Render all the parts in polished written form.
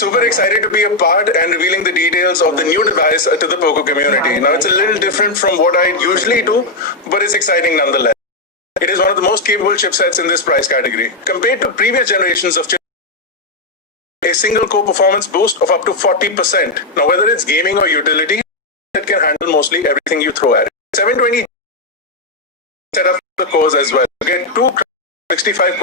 Super excited to be a part and revealing the details of the new device to the Poco community. Now, it's a little different from what I usually do, but it's exciting nonetheless. It is one of the most capable chipsets in this price category. Compared to previous generations of chips, a single core performance boost of up to 40%. Now, whether it's gaming or utility, it can handle mostly everything you throw at it. 720 set up the cores as well. You get two 65.3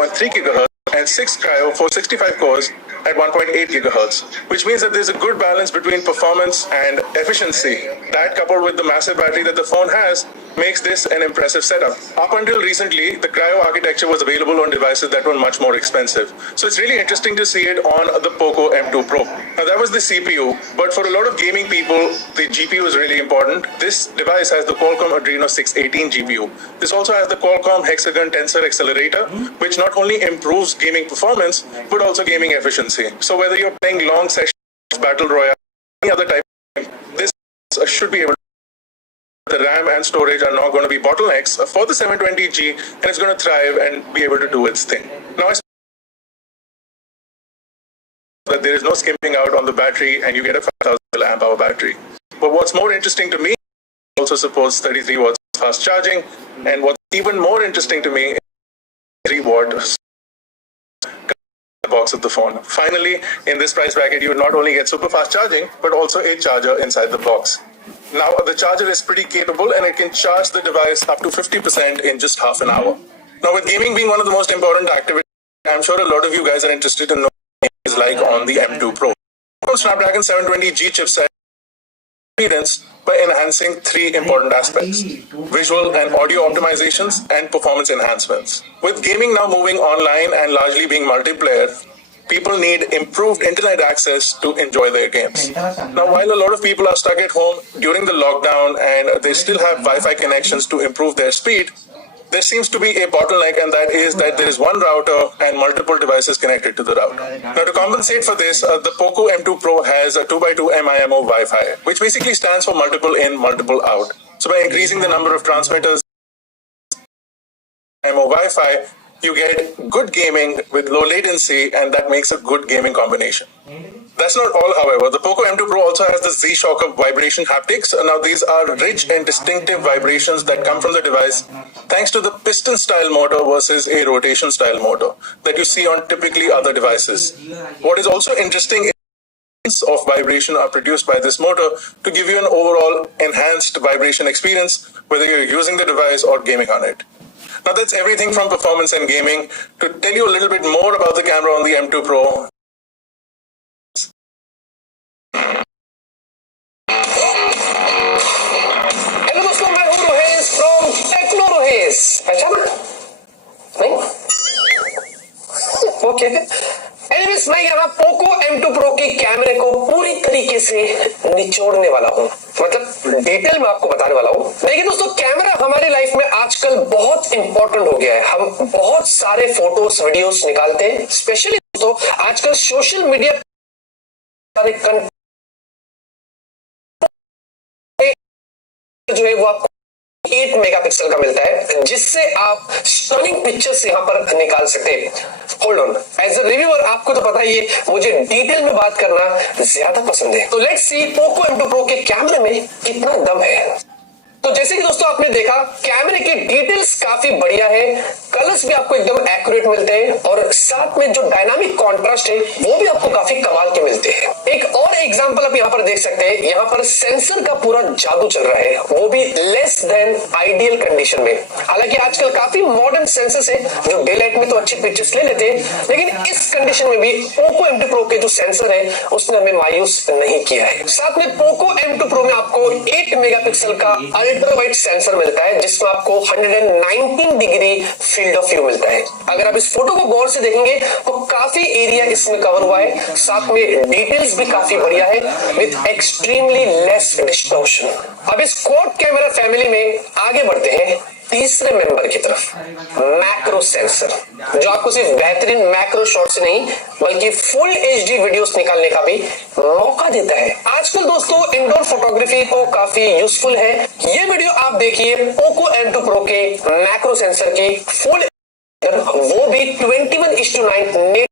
GHz and 6 cryo for 65 cores at 1.8 GHz, which means that there's a good balance between performance and efficiency. That, coupled with the massive battery that the phone has, makes this an impressive setup. Up until recently, the cryo architecture was available on devices that were much more expensive. So it's really interesting to see it on the Poco M2 Pro. Now, that was the CPU, but for a lot of gaming people, the GPU is really important. This device has the Qualcomm Adreno 618 GPU. This also has the Qualcomm Hexagon Tensor Accelerator, which not only improves gaming performance, but also gaming efficiency. So whether you're playing long sessions, battle royale, any other type, this should be able to. The RAM and storage are not going to be bottlenecks for the 720G, and it's going to thrive and be able to do its thing. Now, that there is no skimping out on the battery, and you get a 5,000 amp hour battery. But what's more interesting to me, it also supports 33 watts fast charging, and what's even more interesting to me is 3 watt box of the phone. Finally, in this price bracket, you would not only get super fast charging, but also a charger inside the box. Now, the charger is pretty capable and it can charge the device up to 50% in just half an hour. Now, with gaming being one of the most important activities, I'm sure a lot of you guys are interested in knowing what it is like on the M2 Pro. Snapdragon 720G chipset experience by enhancing 3 important aspects: visual and audio optimizations and performance enhancements. With gaming now moving online and largely being multiplayer, people need improved internet access to enjoy their games. Now, while a lot of people are stuck at home during the lockdown and they still have Wi-Fi connections to improve their speed, there seems to be a bottleneck, and that is that there is one router and multiple devices connected to the router. Now, to compensate for this, the Poco M2 Pro has a 2x2 MIMO Wi-Fi, which basically stands for multiple in, multiple out. So by increasing the number of transmitters MIMO Wi-Fi, you get good gaming with low latency, and that makes a good gaming combination. That's not all, however. The Poco M2 Pro also has the Z-Shock vibration haptics. Now, these are rich and distinctive vibrations that come from the device thanks to the piston-style motor versus a rotation-style motor that you see on typically other devices. What is also interesting is of vibration are produced by this motor to give you an overall enhanced vibration experience, whether you're using the device or gaming on it. Now, that's everything from performance and gaming. To tell you a little bit more about the camera on the M2 Pro, hello दोस्तों, मैं हूं Rohesh from techno Rohesh. पहचाना नहीं? Okay. Anyways, मैं यहाँ Poco M2 Pro के कैमरे को पूरी तरीके से निचोड़ने वाला हूँ, मतलब डिटेल में आपको बताने वाला हूँ। देखिए दोस्तों, कैमरा हमारी लाइफ में आजकल बहुत इंपॉर्टेंट हो गया है। हम बहुत सारे फोटोज वीडियोस निकालते हैं, स्पेशली दोस्तों आजकल सोशल मीडिया जो है वो आपको 8 मेगापिक्सल का मिलता है, जिससे आप स्टनिंग पिक्चर्स यहां पर निकाल सकते हैं। Hold on, as a reviewer आपको तो पता ही है, मुझे डिटेल में बात करना ज्यादा पसंद है। तो let's see Poco M2 Pro के कैमरे में कितना दम है। तो जैसे कि दोस्तों आपने देखा, कैमरे की डिटेल्स काफी बढ़िया है, कलर्स भी आपको एकदम एक्यूरेट मिलते हैं, और साथ में जो डायनामिक कॉन्ट्रास्ट है वो भी आपको काफी कमाल के मिलते हैं। एक और एग्जांपल आप यहाँ पर देख सकते हैं, यहाँ पर सेंसर का पूरा जादू चल रहा है, वो भी लेस देन आइडियल कंडीशन में। हालांकि आजकल काफी मॉडर्न सेंसर्स है जो डे लाइट में तो अच्छी पिक्चर्स ले लेते हैं, लेकिन इस कंडीशन में भी पोको M2 Pro के जो सेंसर है उसने हमें मायूस नहीं किया है। साथ में पोको M2 Pro में आपको 8 मेगापिक्सल का अल्ट्रा वाइड सेंसर मिलता है, जिसमें आपको 119 डिग्री फील्ड ऑफ व्यू मिलता है। अगर आप इस फोटो को गौर से देखेंगे तो काफी एरिया इसमें कवर हुआ है, साथ में डिटेल्स भी काफी बढ़िया है विद एक्सट्रीमली लेस डिस्टॉर्शन। अब इस क्वाड कैमरा फैमिली में आगे बढ़ते हैं तीसरे मेंबर की तरफ, मैक्रो सेंसर, जो आपको सिर्फ बेहतरीन मैक्रो शॉट से नहीं बल्कि फुल HD वीडियोस निकालने का भी मौका देता है। आजकल दोस्तों इंडोर फोटोग्राफी को काफी यूजफुल है। ये वीडियो आप देखिए पोको M2 Pro के मैक्रो सेंसर की फुल, वो भी 21:9 नेट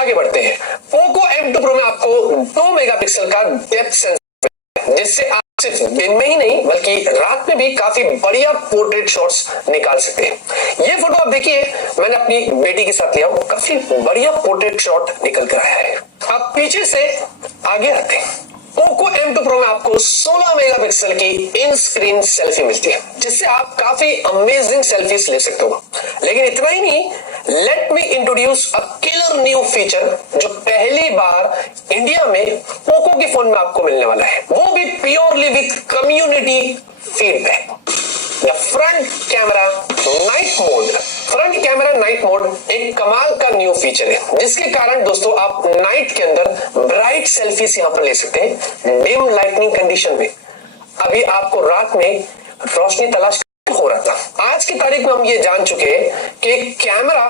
आगे बढ़ते हैं। पोको M2 Pro में आपको 2 मेगापिक्सल का डेप्थ सेंसर, जिससे आप सिर्फ दिन में ही नहीं बल्कि रात में भी काफी बढ़िया पोर्ट्रेट शॉट्स निकाल सकते हैं। ये फोटो आप देखिए, मैंने अपनी बेटी के साथ लिया हूं, काफी बढ़िया पोर्ट्रेट शॉट निकल कर आया है। अब पीछे से आगे आते हैं। पोको M2 Pro में आपको 16 मेगापिक्सल की इन स्क्रीन सेल्फी मिलती है, जिससे आप काफी अमेजिंग सेल्फीज ले सकते हो। लेकिन इतना ही नहीं, let me introduce a killer new feature जो पहली बार इंडिया में पोको के फोन में आपको मिलने वाला है, वो भी purely with community feedback. Front camera night mode. Front camera night mode एक कमाल का न्यू फीचर है, जिसके कारण दोस्तों आप नाइट के अंदर ब्राइट सेल्फीज यहां पर ले सकते हैं डिम लाइटनिंग कंडीशन में। अभी आपको रात में रोशनी तलाश हो रहा था, आज की तारीख में हम ये जान चुके हैं कि कैमरा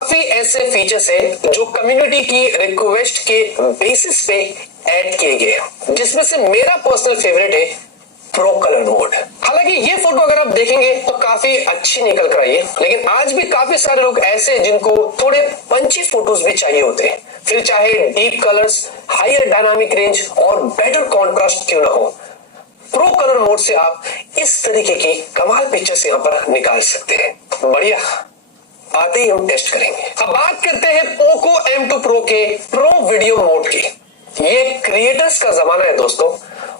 काफी ऐसे फीचर्स है जो कम्युनिटी की रिक्वेस्ट के बेसिस पे ऐड किए गए, जिसमें से मेरा पर्सनल फेवरेट है प्रो कलर मोड। हालांकि ये फोटो अगर आप देखेंगे तो काफी अच्छी निकल कर आई है, लेकिन आज भी काफी सारे लोग ऐसे हैं जिनको थोड़े पंची फोटोज भी चाहिए होते हैं, फिर चाहे deep colours, higher dynamic range और बेटर कॉन्ट्रास्ट क्यों ना हो, प्रो कलर मोड से आप इस तरीके की कमाल पिक्चर्स यहां पर निकाल सकते हैं। बढ़िया, आते ही हम टेस्ट करेंगे। अब बात करते हैं पोको M2 Pro के प्रो वीडियो मोड की। ये क्रिएटर्स का जमाना है दोस्तों,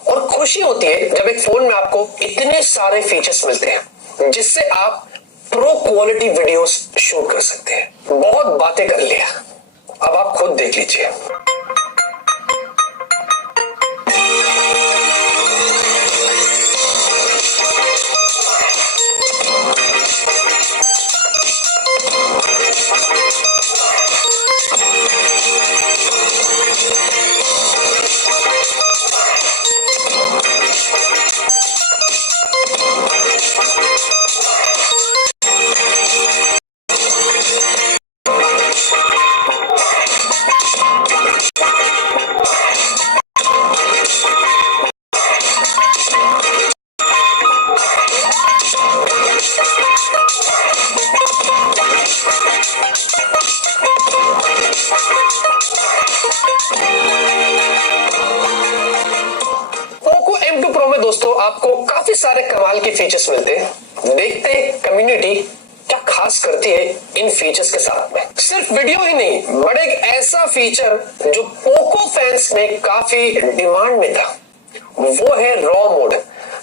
और खुशी होती है जब एक फोन में आपको इतने सारे फीचर्स मिलते हैं जिससे आप प्रो क्वालिटी वीडियोस शूट कर सकते हैं। बहुत बातें कर लिया, अब आप खुद देख लीजिए। पोको M2 Pro में दोस्तों आपको काफी सारे कमाल के फीचर्स मिलते हैं। देखते हैं कम्युनिटी क्या खास करती है इन फीचर्स के साथ में। सिर्फ वीडियो ही नहीं, बट एक ऐसा फीचर जो पोको फैंस में काफी डिमांड में था, वो है रॉ मोड,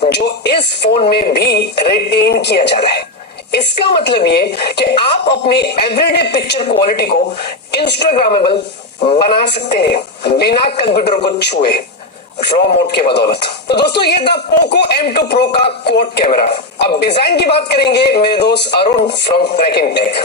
जो इस फोन में भी रिटेन किया जा रहा है। इसका मतलब ये कि आप अपनी एवरीडे पिक्चर क्वालिटी को इंस्टाग्रामेबल बना सकते हैं बिना कंप्यूटर को छुए, रॉ मोड के बदौलत। तो दोस्तों ये था पोको M2 Pro का क्वाड कैमरा। अब डिजाइन की बात करेंगे मेरे दोस्त Arun from tracking tech.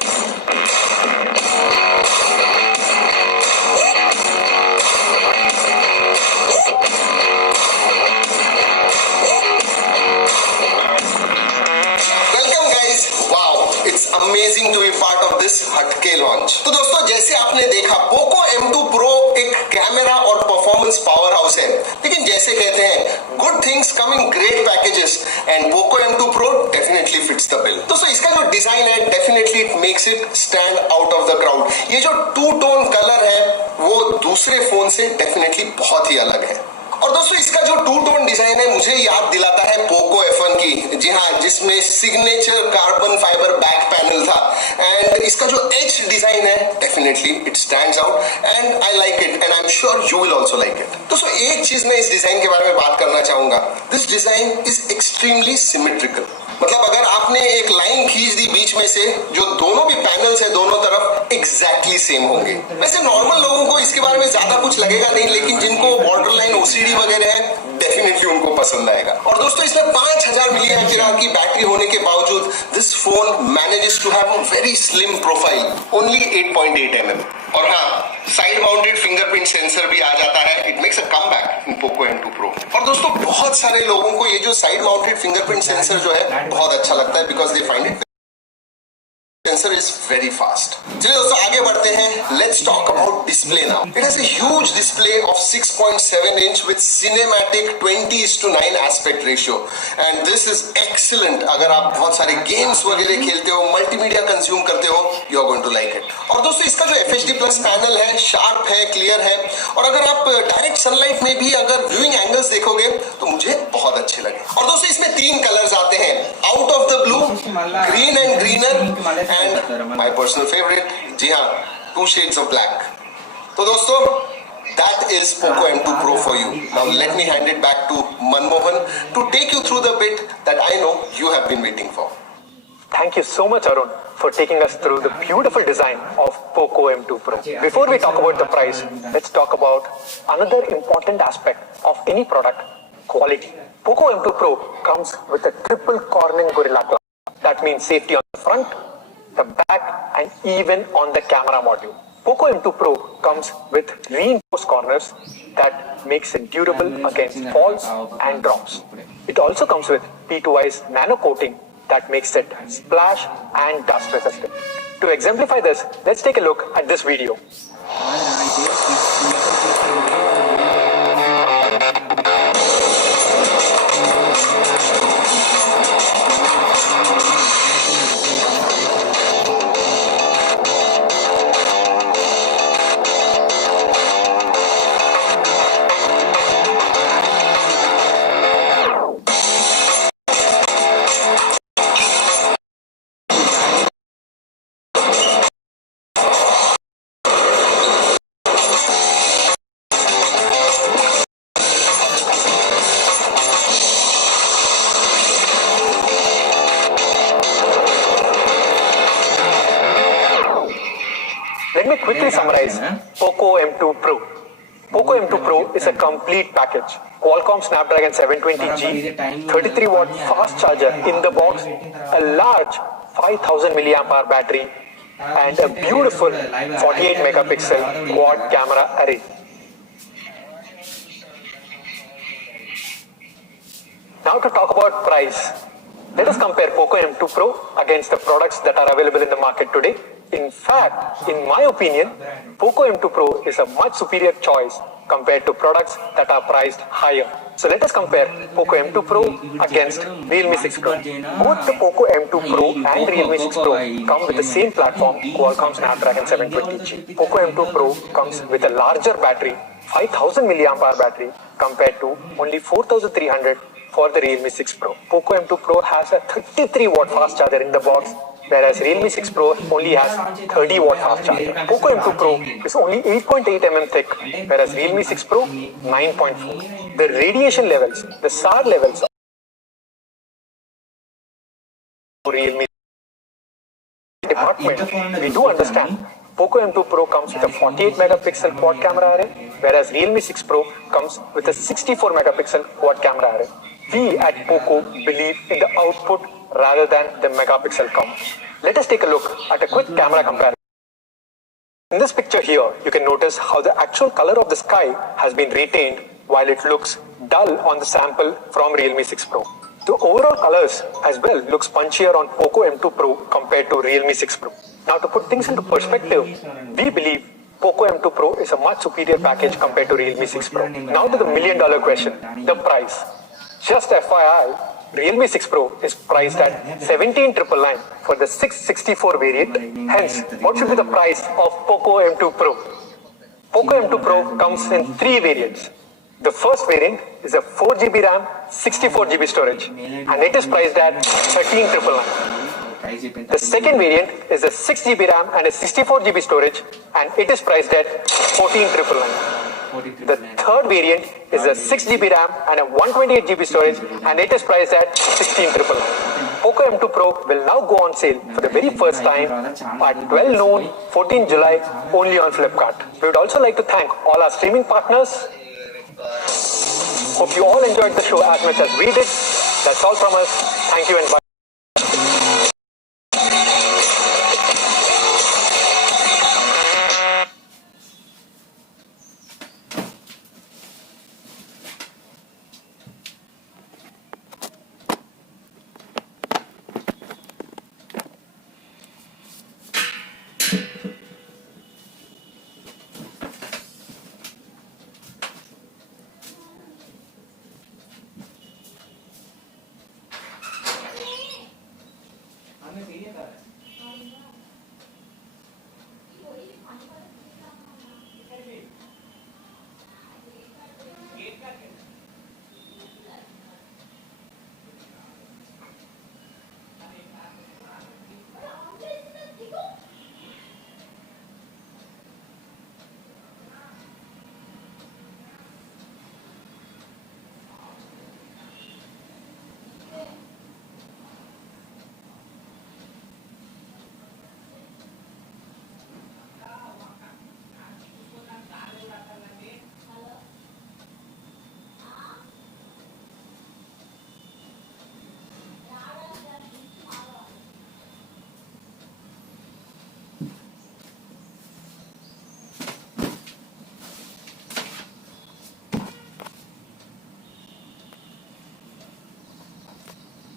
Welcome guys, wow, it's amazing to be part of this हटके लॉन्च। तो दोस्तों जैसे आपने देखा, पोको M2 Pro एक कैमरा और परफॉर्मेंस पावर हाउस है, लेकिन जैसे कहते हैं good things come in great packages and Poco M2 Pro definitely fits the bill. दोस्तों इसका जो डिजाइन है definitely it makes it stand out of the crowd. ये जो टू टोन कलर है वो दूसरे फोन से डेफिनेटली बहुत ही अलग है। और दोस्तों इसका जो टू टोन डिजाइन है मुझे याद दिलाता है पोको F1 की, जी हाँ, जिसमें signature carbon fibre back panel था। एंड इसका जो एज डिजाइन है definitely it stands out and I like it and I am sure you will also like it. दोस्तों एक चीज मैं इस डिजाइन के बारे में बात करना चाहूंगा, this design is extremely symmetrical. मतलब अगर आपने एक लाइन खींच दी बीच में से, जो दोनों भी पैनल्स है दोनों तरफ एग्जैक्टली सेम होंगे। वैसे नॉर्मल लोगों को इसके बारे में ज्यादा कुछ लगेगा नहीं, लेकिन जिनको बॉर्डर लाइन OCD वगैरह है डेफिनेटली उनको पसंद आएगा। और दोस्तों इसमें 5000 mAh की बैटरी होने के बावजूद this phone manages to have a very slim profile, only 8.8 mm। और हाँ, साइड माउंटेड फिंगरप्रिंट सेंसर भी आ जाता है, it makes a comeback in Poco M2 Pro। और दोस्तों बहुत सारे लोगों को ये जो साइड माउंटेड फिंगरप्रिंट सेंसर जो है बहुत अच्छा लगता है, because they find it Sensor is very fast. चलिए दोस्तों आगे बढ़ते हैं. Let's talk about display now. It has a huge display of 6.7 inch with cinematic 20:9 aspect ratio, and this is excellent. अगर आप बहुत सारे गेम्स वगैरह खेलते हो, मल्टीमीडिया कंज्यूम करते हो, you are going to like it. और दोस्तों इसका जो FHD प्लस पैनल है, शार्प है, क्लियर है, और अगर आप डायरेक्ट सनलाइट में भी अगर व्यूइंग एंगल्स देखोगे तो मुझे बहुत अच्छे लगे. और दोस्तों इसमें 3 कलर्स आते हैं, out of the blue, green and greener, and my personal favorite, जी हाँ, 2 shades of black. तो दोस्तों, that is Poco M2 Pro for you. Now let me hand it back to Manmohan to take you through the bit that I know you have been waiting for. Thank you so much, Arun, for taking us through the beautiful design of Poco M2 Pro. Before we talk about the price, let's talk about another important aspect of any product, quality. Poco M2 Pro comes with a triple Corning Gorilla Glass. That means safety on the front, the back, and even on the camera module. Poco M2 Pro comes with reinforced corners that makes it durable against falls and drops. It also comes with P2I's nano coating that makes it splash and dust resistant. To exemplify this, let's take a look at this video. Let me quickly summarize Poco M2 Pro. Poco M2 Pro is a complete package. Qualcomm Snapdragon 720G, 33-watt fast charger in the box, a large 5000 mAh battery, and a beautiful 48-megapixel quad camera array. Now to talk about price. Let us compare Poco M2 Pro against the products that are available in the market today. In fact, in my opinion, Poco M2 Pro is a much superior choice compared to products that are priced higher. So let us compare Poco M2 Pro against Realme 6 Pro. Both the Poco M2 Pro and Realme 6 Pro come with the same platform, Qualcomm Snapdragon 720G. Poco M2 Pro comes with a larger battery, 5000 mAh battery, compared to only 4300 for the Realme 6 Pro. Poco M2 Pro has a 33-watt fast charger in the box, whereas Realme 6 Pro only has 30-watt fast charger. Poco M2 Pro is only 8.8 mm thick, whereas Realme 6 Pro 9.4. The radiation levels, the SAR levels of Realme department, we do understand Poco M2 Pro comes with a 48-megapixel quad camera array, whereas Realme 6 Pro comes with a 64-megapixel quad camera array. We at Poco believe in the output rather than the megapixel count. Let us take a look at a quick camera comparison. In this picture here, you can notice how the actual color of the sky has been retained while it looks dull on the sample from Realme 6 Pro. The overall colors as well looks punchier on Poco M2 Pro compared to Realme 6 Pro. Now to put things into perspective, we believe Poco M2 Pro is a much superior package compared to Realme 6 Pro. Now to the million-dollar question, the price. Just FYI, Realme 6 Pro is priced at 17,999 for the 664 variant. Hence, what should be the price of Poco M2 Pro? Poco M2 Pro comes in 3 variants. The first variant is a 4GB RAM, 64GB storage, and it is priced at 13,999. The second variant is a 6GB RAM and a 64GB storage, and it is priced at 14,999. The third variant is a 6GB RAM and a 128GB storage, and it is priced at 16,999. Poco M2 Pro will now go on sale for the very first time at 12 noon, 14 July, only on Flipkart. We would also like to thank all our streaming partners. Hope you all enjoyed the show as much as we did. That's all from us. Thank you and bye.